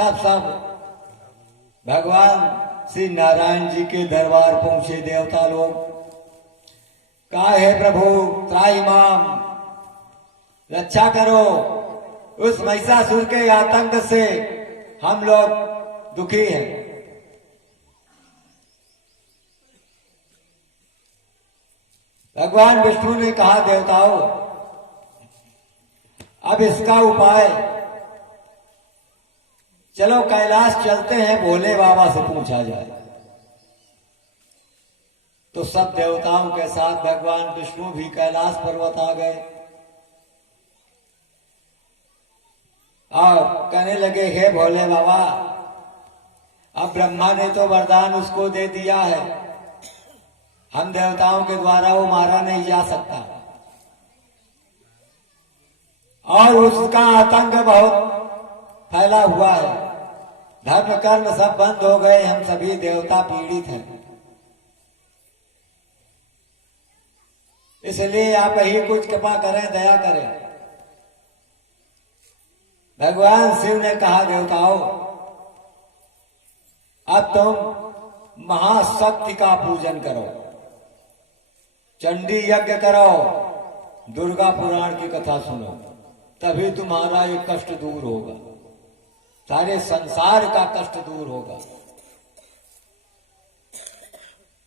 तब सब भगवान श्री नारायण जी के दरबार पहुंचे देवता लोग। कहा है प्रभु त्राहिमाम रक्षा करो, उस महिषासुर के आतंक से हम लोग दुखी हैं। भगवान विष्णु ने कहा देवताओं अब इसका उपाय, चलो कैलाश चलते हैं, भोले बाबा से पूछा जाए। तो सब देवताओं के साथ भगवान विष्णु भी कैलाश पर्वत आ गए और कहने लगे हे भोले बाबा, अब ब्रह्मा ने तो वरदान उसको दे दिया है, हम देवताओं के द्वारा वो मारा नहीं जा सकता और उसका आतंक बहुत फैला हुआ है, धर्म कर्म सब बंद हो गए, हम सभी देवता पीड़ित हैं। इसलिए आप ही कुछ कृपा करें, दया करें। भगवान शिव ने कहा देवताओं अब तुम महाशक्ति का पूजन करो, चंडी यज्ञ करो, दुर्गा पुराण की कथा सुनो, तभी तुम्हारा ये कष्ट दूर होगा, सारे संसार का कष्ट दूर होगा।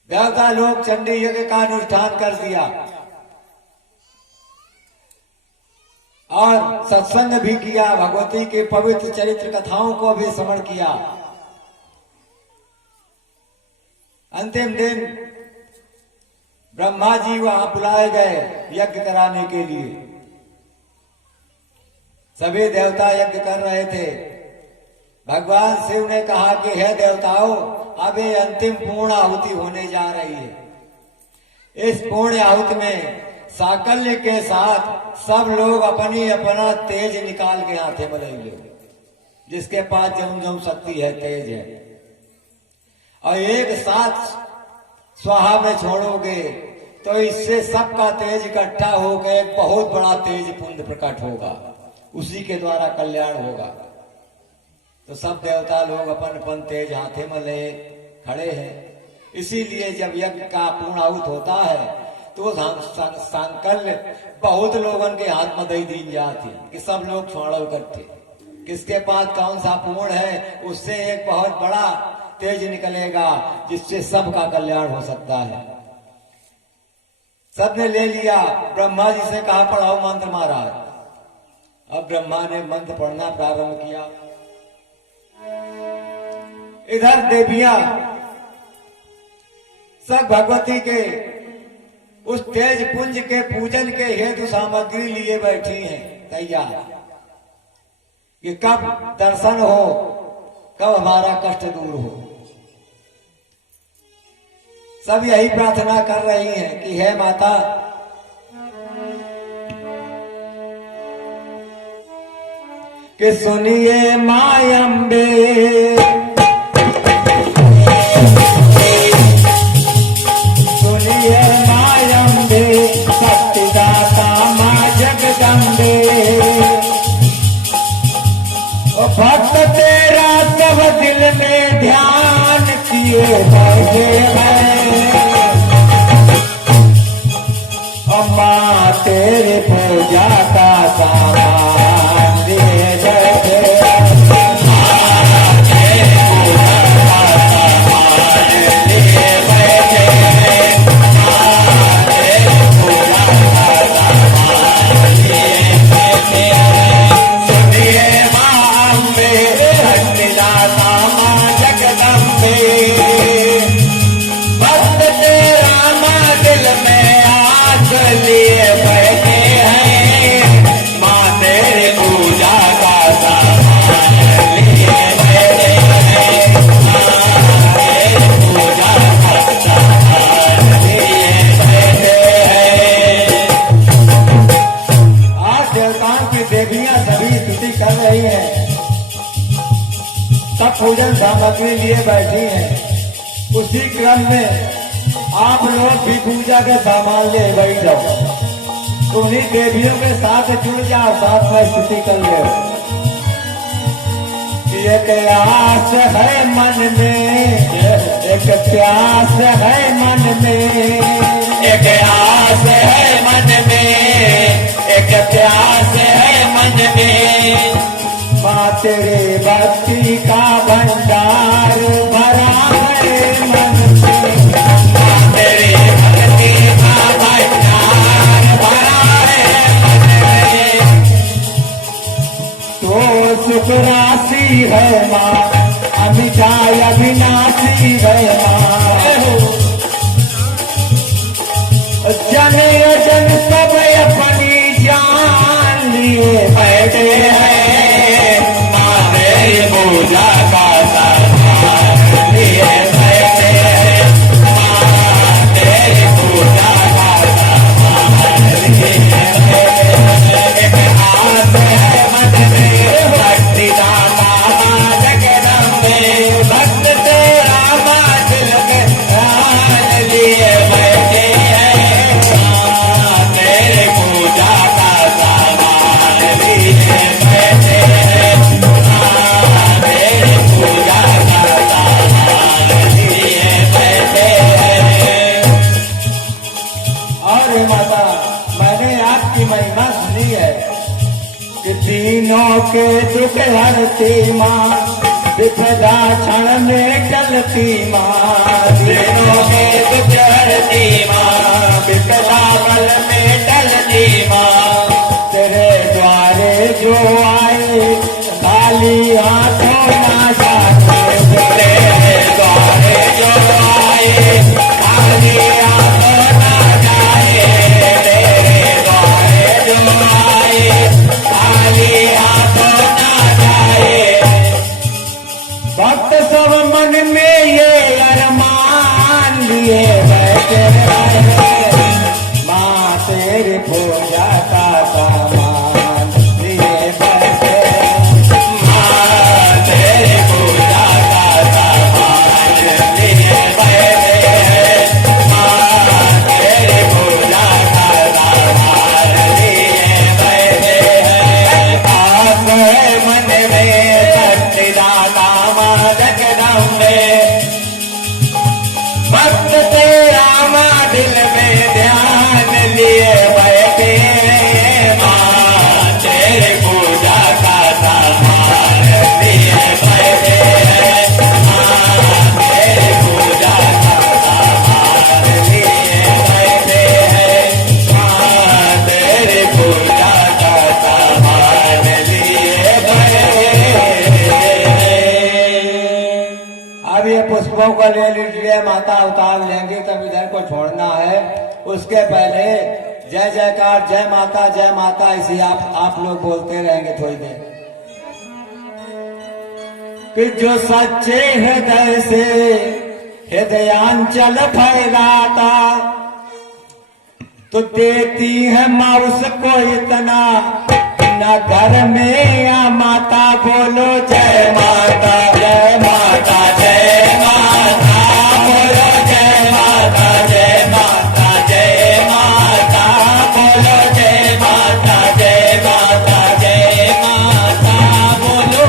देवता लोग चंडी यज्ञ का अनुष्ठान कर दिया और सत्संग भी किया, भगवती के पवित्र चरित्र कथाओं को भी स्मरण किया। अंतिम दिन ब्रह्मा जी वहां बुलाए गए यज्ञ कराने के लिए। सभी देवता यज्ञ कर रहे थे। भगवान शिव ने कहा कि हे देवताओं, अब ये अंतिम पूर्ण आहुति होने जा रही है। इस पूर्ण आहुति में साकल्य के साथ सब लोग अपनी अपना तेज निकाल के हाथे में ले, जिसके पास जम जम शक्ति है, तेज है, और एक साथ स्वाहा में छोड़ोगे तो इससे सबका तेज इकट्ठा होकर एक बहुत बड़ा तेज पुंज प्रकट होगा, उसी के द्वारा कल्याण होगा। तो सब देवता लोग अपन अपन तेज हाथे में ले खड़े हैं। इसीलिए जब यज्ञ का पूर्ण आहुत होता है तो संकल्प बहुत लोगों के हाथ में दई दी जाती कि सब लोग छोड़ो करते, किसके पास कौन सा पूर्ण है, उससे एक बहुत बड़ा तेज निकलेगा जिससे सबका कल्याण हो सकता है। सबने ले लिया। ब्रह्मा जी से कहा पढ़ाओ मंत्र महाराज। अब ब्रह्मा ने मंत्र पढ़ना प्रारंभ किया। इधर देवियां सब भगवती के उस तेज पुंज के पूजन के हेतु सामग्री लिए बैठी हैं तैयार कि कब दर्शन हो, कब हमारा कष्ट दूर हो। सब यही प्रार्थना कर रही हैं कि हे माता, कि सुनिए माय अम्बे, सुनिए माय अम्बे, शक्तिदाता मां जगदम्बे। ओ भक्त तेरा सब दिल में ध्यान किए बैठे हैं, मां तेरे पूजा का सामान दिए बैठे, मां तेरे पूजा का सामान लिए बैठे, मां तेरे पूजा का सामान लिए बैठे। सुनिए मां अम्बे, शक्तिदाता मां जगदम्बे, भक्त तेरा मां दिल में लिए बैठे हैं, मां तेरे पूजा का सामान लिए बैठे हैं, मां तेरे पूजा का सामान लिए बैठे हैं। आज देवताओं की देवियां सभी स्तुति कर रही हैं, सब पूजन सामग्री लिए बैठी हैं। उसी क्रम में आप लोग भी पूजा के सामान ले बैठ जाओ, उन्हीं देवियों के साथ जुड़ जाओ, साथ में स्तुति कर ले। एक आस है मन में, एक प्यास है मन में, एक आस है मन में, एक प्यास है मन में। माँ तेरे भक्ति का भंडार भरा है मन में, माँ तेरे भक्ति का भंडार भरा है मन में। तो सुख राशि है माँ, अमिताय अविनाशी है माँ। जन जन सब अपनी जान लिए बैठे हैं माँ तेरी पूजा का सामान लिए बैठे हैं, माँ तेरी पूजा का सामान लिए बैठे हैं। एक आस है मन में, भक्ति दाता माँ जगदम्बे, भक्त तेरा माँ दिल के ध्यान लिए बैठे हैं, माँ तेरी पूजा का सामान लिए बैठे हैं, माँ तेरी पूजा का सामान लिए बैठे हैं। और माता मैंने आपकी महिमा सुनी है कि तीनों के दुख हरती माँ, विपदा क्षण में टलती माँ। दिनों के दुख हरती माँ, विपदा पल में टलती माँ। तेरे द्वारे जो आए खाली हाथों ना जाते, तेरे द्वारे जो आए खाली हाथों ना जाए, तेरे द्वारे जो आए खाली हाथों ना जाए। भक्त सब मन में ये अरमान लिए बैठे हैं, माँ तेरी पूजा का सामान लिए बैठे हैं। माँ तेरी पूजा का सामान लिए बैठे हैं, माँ तेरी पूजा का सामान लिए बैठे हैं। आस है मन में भक्ति दाता माँ जगदम्बे, भक्त तेरा माँ दिल में ध्यान लिए बैठे हैं, माँ तेरी पूजा का सामान लिए बैठे हैं, माँ तेरी पूजा का सामान लिए बैठे हैं, माँ तेरी पूजा का सामान लिए बैठे हैं। अब ये पुष्पों को ले लीजिए, माता उतार लेंगे तब इधर को छोड़ना है। उसके पहले जय जयकार जय माता इसी आप लोग बोलते रहेंगे थोड़ी देर। कि जो सच्चे हृदय से हृदयांचल फैलाता, तो देती है माँ उसको इतना न घर में या माता बोलो जय माता जय माता जय माता बोलो जय माता जय माता जय माता बोलो जय माता जय माता जय माता बोलो।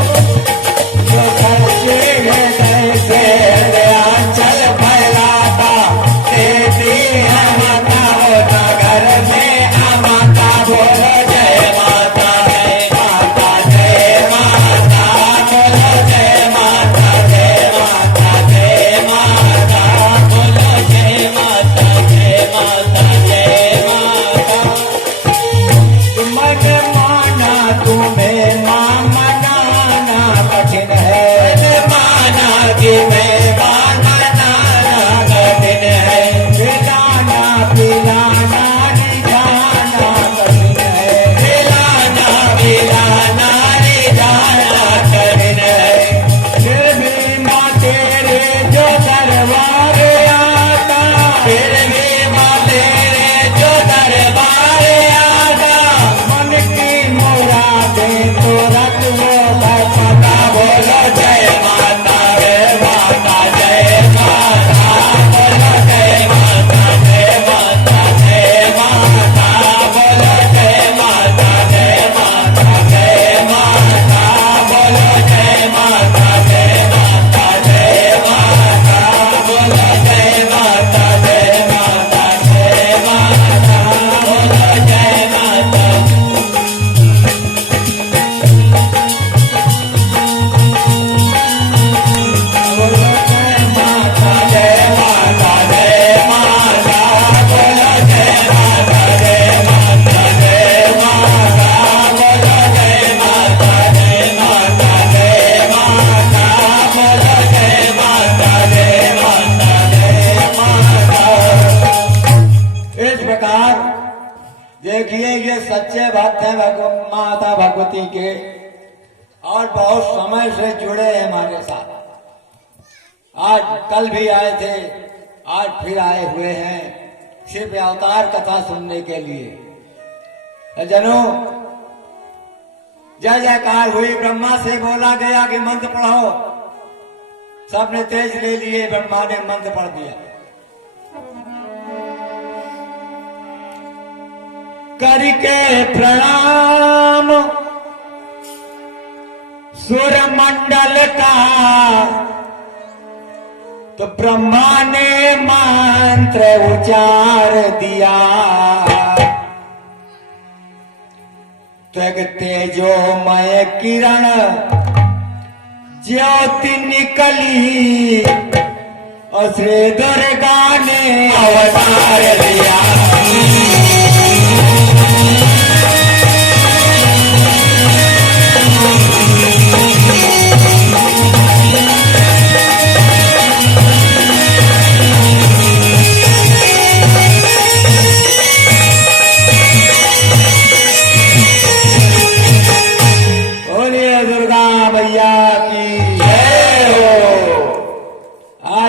जो सच्चे हृदय से हृदयांचल फैलाता, देती है माता होता घर में आ माता बोलो जय माता जय माता जय माता बोलो जय माता जय माता जय माता बोलो जय माता जय माता जय माता। मन माना तुम्हें माँ मनाना कठिन है, माना कि मैं माना कठिन है, खिलाना पिलाना रिझाना कठिन है, खिलाना पिलाना रिझाना कठिन है। फिर भी माँ तेरे जो दरबार आता, फिर भी माँ तेरे जो दरबार आता, मन की मुरादें तो रख वो माता बोलो जय माता जय माता बहुत समय से जुड़े हैं हमारे साथ। आज कल भी आए थे, आज फिर आए हुए हैं सिर्फ अवतार कथा सुनने के लिए। जनों, जय जयकार हुई। ब्रह्मा से बोला गया कि मंत्र पढ़ो, सबने तेज ले लिए, ब्रह्मा ने मंत्र पढ़ दिया। करके प्रणाम सूर्य मंडल का, तो ब्रह्मा ने मंत्र उच्चार दिया। तो एक तेजोमय किरण ज्योति निकली और श्री दुर्गा ने अवतार लिया।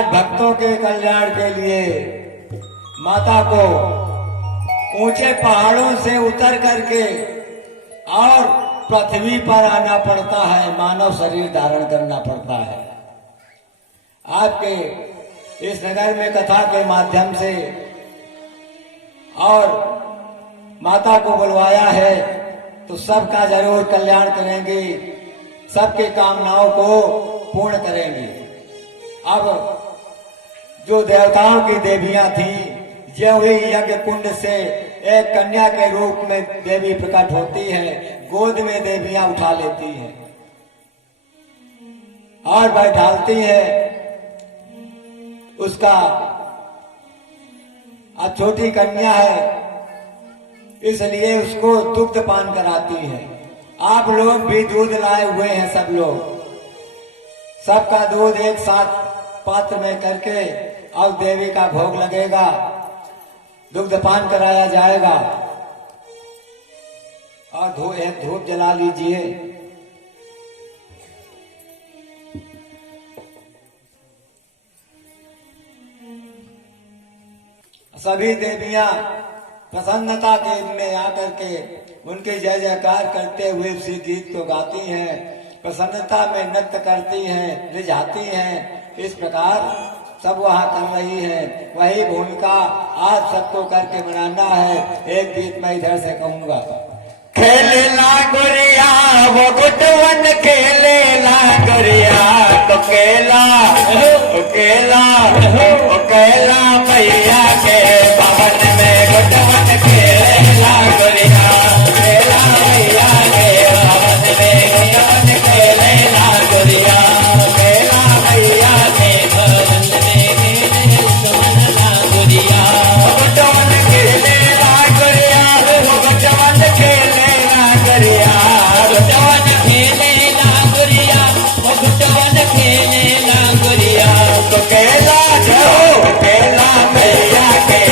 भक्तों के कल्याण के लिए माता को ऊंचे पहाड़ों से उतर करके और पृथ्वी पर आना पड़ता है, मानव शरीर धारण करना पड़ता है। आपके इस नगर में कथा के माध्यम से और माता को बुलवाया है, तो सबका जरूर कल्याण करेंगे, सबके कामनाओं को पूर्ण करेंगे। अब जो देवताओं की देवियां थी, जो ही यज्ञ कुंड से एक कन्या के रूप में देवी प्रकट होती है, गोद में देवियां उठा लेती हैं और बैठालती है उसका। अब छोटी कन्या है, इसलिए उसको दुग्ध पान कराती है। आप लोग भी दूध लाए हुए हैं, सब लोग, सबका दूध एक साथ पात्र में करके अब देवी का भोग लगेगा, दुग्ध पान कराया जाएगा। और एक धूप जला लीजिए। सभी देवियां प्रसन्नता के में आकर के उनके जय जयकार करते हुए उसी गीत को गाती हैं, प्रसन्नता में नृत्य करती हैं, रिझाती हैं। इस प्रकार सब वहां कर रही है। वही भूमिका आज सबको करके मनाना है। एक गीत मैं इधर से कहूंगा। खेले ला गुरिया वो गुटवन, खेले ला गुरिया तो केला केला मैया के भवन में गुटवन, खेले ला गुरिया केला मैया के भवन में गुटवन, खेले ला गुरिया केला मैया के भवन में गुटवन, खेले ला गुरिया वो गुटवन, खेले ला गुरिया गुटवन, खेले ला गुरिया वो गुटवन, खेले ला गुरिया तो केला मैया के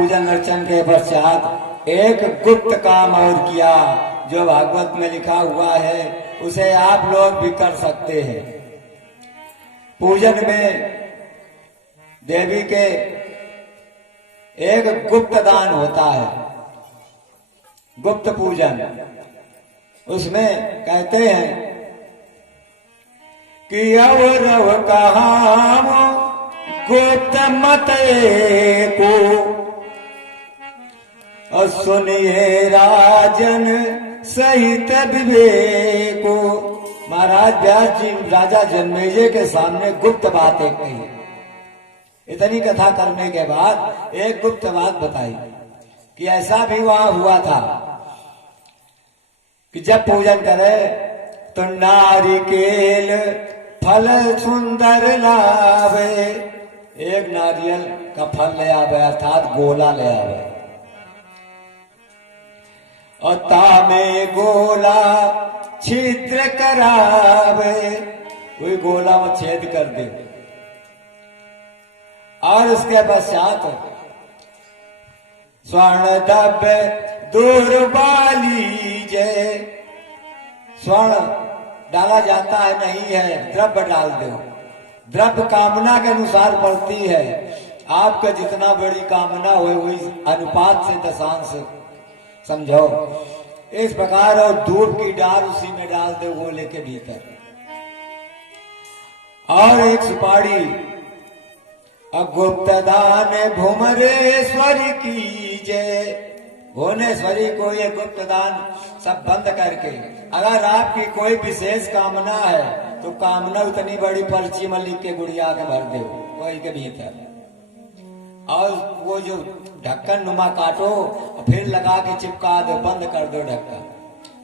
पूजन अर्चन के पश्चात एक गुप्त काम और किया, जो भागवत में लिखा हुआ है, उसे आप लोग भी कर सकते हैं। पूजन में देवी के एक गुप्त दान होता है, गुप्त पूजन। उसमें कहते हैं कि अवरव कहाम गुप्त मत को, और सुनिए राजन सहित विवेको। महाराज व्यास जी राजा जन्मेजय के सामने गुप्त बात एक कही। इतनी कथा करने के बाद एक गुप्त बात बताई कि ऐसा भी वहां हुआ था कि जब पूजन करे तो नारिकेल फल सुंदर लावे। एक नारियल का फल ले आवे, अर्थात गोला ले आवे, और तामे गोला छिद्र करावे, वही गोला में छेद कर दे। और उसके पश्चात स्वर्ण द्रव्य दुर्बाली जय, स्वर्ण डाला जाता है नहीं है, द्रव्य डाल दो। द्रव्य कामना के अनुसार पड़ती है। आपका जितना बड़ी कामना हो वही अनुपात से दशांश समझो। इस प्रकार और धूप की डाल उसी में डाल दो गोले के भीतर, और एक सुपारी। गुप्त दान भुमरेश्वरी की जय। भुवनेश्वरी को ये गुप्त दान सब बंद करके, अगर आपकी कोई विशेष कामना है तो कामना उतनी बड़ी पर्ची में लिख के गुड़िया के भर दो वही के भीतर, और वो जो ढक्कन नुमा काटो फिर लगा के चिपका दो, बंद कर दो ढक्कन।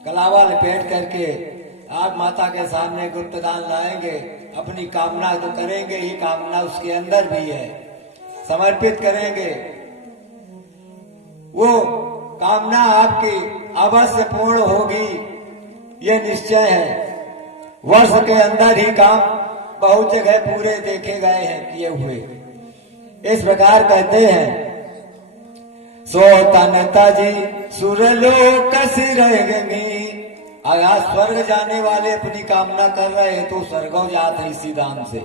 कलावा लपेट करके आप माता के सामने गुप्त दान लाएंगे, अपनी कामना तो करेंगे ही, कामना उसके अंदर भी है, समर्पित करेंगे। वो कामना आपकी अवश्य पूर्ण होगी, ये निश्चय है। वर्ष के अंदर ही काम बहुत जगह पूरे देखे गए हैं, किए हुए। इस प्रकार कहते हैं, सो तन तजी सुरलोक सिरगनी। अगर स्वर्ग जाने वाले अपनी कामना कर रहे हैं तो स्वर्गों जाते हैं इसी दान से,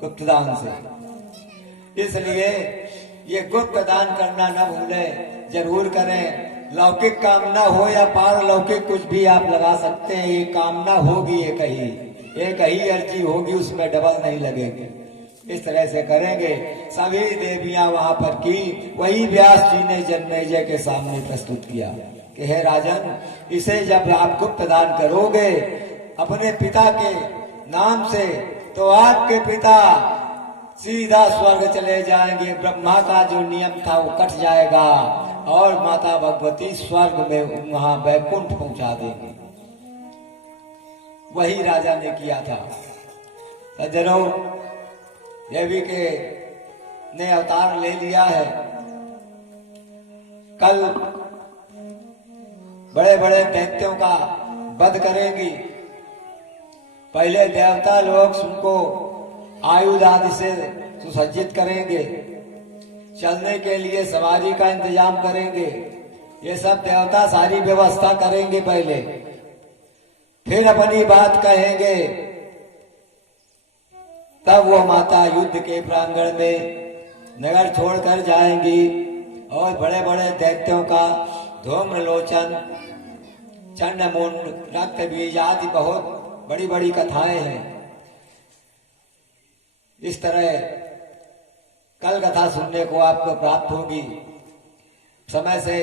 गुप्त दान से। इसलिए ये गुप्त दान करना न भूले, जरूर करें। लौकिक कामना हो या पारलौकिक, कुछ भी आप लगा सकते हैं। ये कामना होगी एक ही अर्जी होगी, उसमें डबल नहीं लगेगी। इस तरह से करेंगे। सभी देवियां वहां पर की, वही व्यास जी ने जन्मेजय के सामने प्रस्तुत किया कि हे राजन, इसे जब आप गुप्त दान करोगे अपने पिता के नाम से, तो आपके पिता सीधा स्वर्ग चले जाएंगे। ब्रह्मा का जो नियम था वो कट जाएगा, और माता भगवती स्वर्ग में वहां वैकुंठ पहुंचा देंगे। वही राजा ने किया था। सज्जनों, देवी के ने अवतार ले लिया है। कल बड़े बड़े दैत्यों का वध करेंगी। पहले देवता लोग उनको आयुध आदि से सुसज्जित करेंगे, चलने के लिए सवारी का इंतजाम करेंगे। ये सब देवता सारी व्यवस्था करेंगे पहले, फिर अपनी बात कहेंगे। तब वो माता युद्ध के प्रांगण में नगर छोड़कर जाएंगी, और बड़े बड़े दैत्यों का धूम्रलोचन, चंडमुंड, रक्त बीज आदि बहुत बड़ी बड़ी कथाएं हैं। इस तरह कल कथा सुनने को आपको प्राप्त होगी। समय से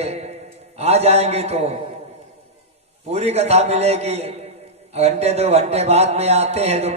आ जाएंगे तो पूरी कथा मिलेगी। घंटे 2 घंटे बाद में आते हैं तो